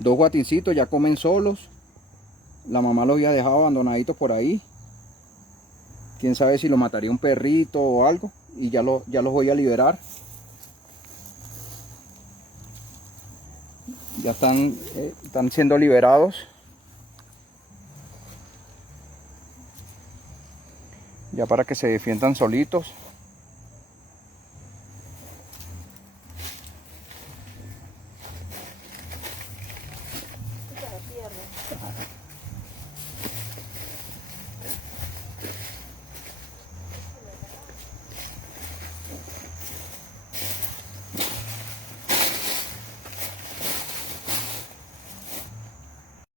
Dos guatincitos ya comen solos. La mamá los había dejado abandonaditos por ahí. Quién sabe si lo mataría un perrito o algo. Y ya los voy a liberar. Ya están siendo liberados. Ya para que se defiendan solitos.